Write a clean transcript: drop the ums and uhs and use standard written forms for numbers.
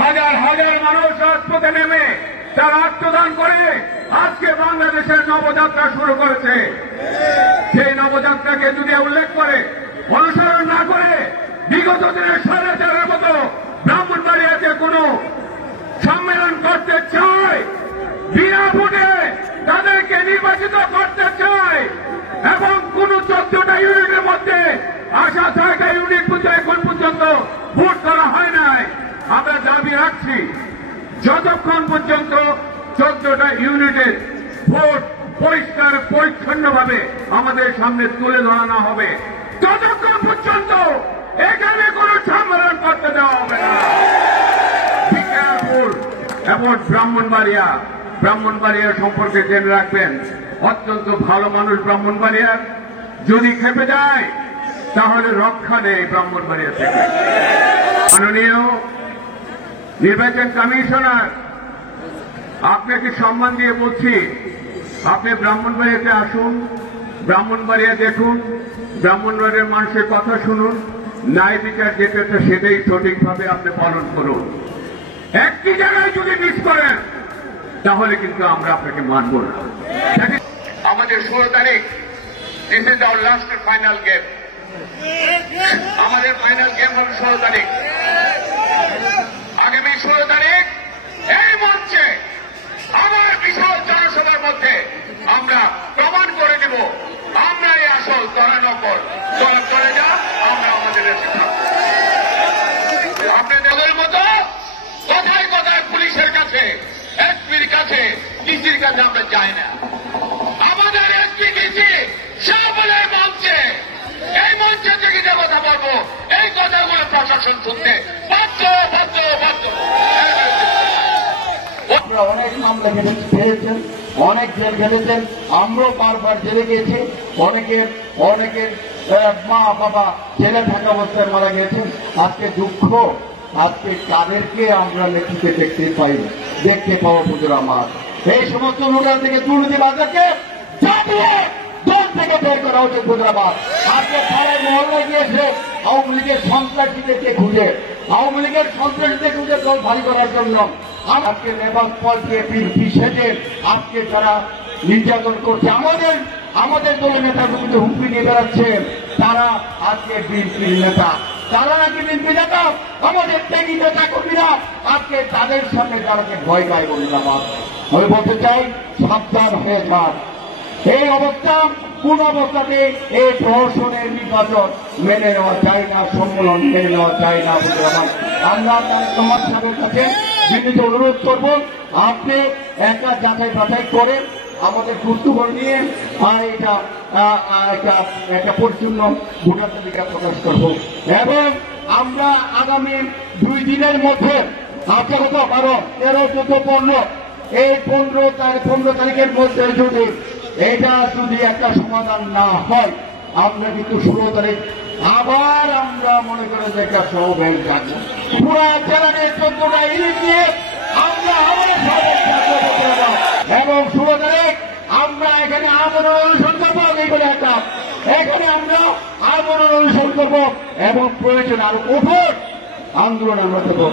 হাজার হাজার মানুষ রাজপথে নেমে তারা আত্মদান করে আজকে বাংলাদেশের নবযাত্রা শুরু করেছে। সেই নবযাত্রাকে যদি উল্লেখ করে অনুসরণ না করে বিগত দিনের স্বৈরাচারের মতো ব্রাহ্মণবাড়িয়াতে কোন সম্মেলন করতে চায়, বিনা ভোটে তাদেরকে নির্বাচিত করতে চায় এবং কোন 14টা ইউনিটের মধ্যে 6টা ইউনিট এখন পর্যন্ত ভোট করা হয় নাই। আমরা দাবি রাখছি যতক্ষণ পর্যন্ত 14টা ইউনিটের ভোট পরিষ্কার পরিচ্ছন্নভাবে আমাদের সামনে তুলে ধরানো হবে, ততক্ষণ পর্যন্ত এখানে কোন সম্মেলন করতে দেওয়া হবে না। এবং ব্রাহ্মণবাড়িয়া সম্পর্কে জেনে রাখবেন, অত্যন্ত ভালো মানুষ ব্রাহ্মণবাড়িয়ার। যদি খেপে যায় তাহলে রক্ষা নেই ব্রাহ্মণবাড়িয়া থেকে। মাননীয় নির্বাচন কমিশনার, আপনাকে সম্মান দিয়ে বলছি, আপনি ব্রাহ্মণবাড়িয়াতে আসুন, ব্রাহ্মণবাড়িয়া দেখুন, ব্রাহ্মণবাড়িয়ার মানুষের কথা শুনুন, ন্যায় বিচার যেটা সেটাই সঠিকভাবে আপনি পালন করুন। একটি জায়গায় যদি মিস করেন তাহলে কিন্তু আমরা আপনাকে মানব না। আমাদের 16 তারিখ, this is our last final game. আমাদের ফাইনাল গেম হবে 16 তারিখ। আগামী 16 তারিখ এই মঞ্চে আমার বিশাল জনসভার মধ্যে আমরা প্রমাণ করে দেব আমরা এই আসল করা নকল করে যা আমরা আমাদের দেশে থাকবো। আপনাদের মতো কথায় কথায় পুলিশের কাছে, এসপির কাছে, ডিসির কাছে আমরা যাই না। আমাদের এসপি ডিসি সকলের মঞ্চে, এই মঞ্চে থেকে যে কথা বলবো এই কথাগুলো প্রশাসন শুনতে বাধ্য। অনেক মামলা খেলেছেন, অনেক জেল খেলেছেন, আমরাও বারবার জেলে গিয়েছি। অনেকের মা বাবা জেলে থাকা অবস্থায় মারা গেছেন। আজকে দুঃখ, আজকে তাদেরকে আমরা নেতৃত্বে দেখতে পাবো। পুজোর আমার এই সমস্ত লোকের থেকে দুর্নীতিবাদকে দল থেকে বের করা উচিত। গুজরাবাদ আজকে পাড়ায় মহল্লায় গিয়েছে আওয়ামী লীগের সন্ত্রাসীদেরকে খুঁজে দল ভারী করার জন্য। আজকে নেবাদ পলকে বিএনপি সেজে আজকে যারা নির্যাতন করছে, আমাদের দলের নেতাগুলিকে হুমকি নিয়ে বেড়াচ্ছে, তারা আজকে বিএনপির নেতা, তারা নাকি বিএনপি নেতা। আমাদের ত্যাগী নেতা কর্মীরা আজকে তাদের সামনে তারাকে ভয় পায়। গুজরাবাদ আমি বলতে চাই, সাবধান হয়ে যান। এই অবস্থা কোন অবস্থাতে এই প্রহসনের নির্বাচন মেনে নেওয়া যায় না, সম্মেলন মেনে নেওয়া যায় না। আমরা তার সমাজ সাহেবের কাছে বিনীত অনুরোধ করব, আপনি একটা যাচাই বাছাই করে আমাদের কর্তৃপক্ষ নিয়ে একটা পরিচ্ছন্ন ভোটার তালিকা প্রকাশ করব এবং আমরা আগামী 2 দিনের মধ্যে 18, 12, 13, 14, 15 এই 15 তারিখের মধ্যে যদি একটা সমাধান না হয়, আমরা কিন্তু 16 তারিখ আবার আমরা মনে করি যে একটা সমাবেশ ডাকবো। পুরা জেলাকে 14টা ইউনিট নিয়ে আমরা আবার সমাবেশ ডাকবো এবং 16 তারিখ আমরা এখানে আমরণ অনুসরণ করবো। এখানে আমরা আমরণ অনুসরণ করবো এবং প্রয়োজন আরো কঠোর আন্দোলন আমরা করবো।